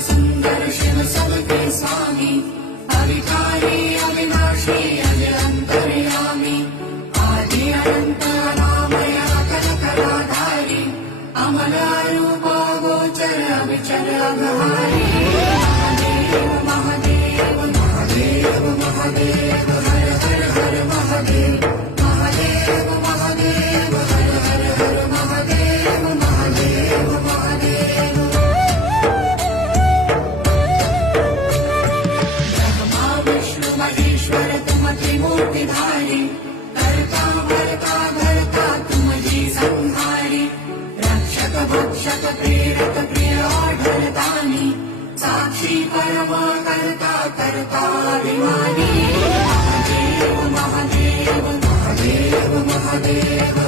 सुंदर शिव सबके स्वामी, अविकारी अविनाशी अज अंतर्यामी, आदि अनंत अनामय कलकलाधारी, अमल रूप गोचर अविचल अघहारी। महादेव महादेव महादेव महादेव, हर हर हर महादेव, महादेव महादेव, हर हर हर महादेव, महादेव महादेव। ब्रह्मा विष्णु महेश्वर तुम त्रिमूर्तिधारी, कर्ता भर्ता धर्ता तुम जी संहारी, रक्षक भक्षक प्रेरक प्रिय आढळतानी, साक्षी परम कर्ता कर्ताभिमानी। महादेव महादेव महादेव महादेव।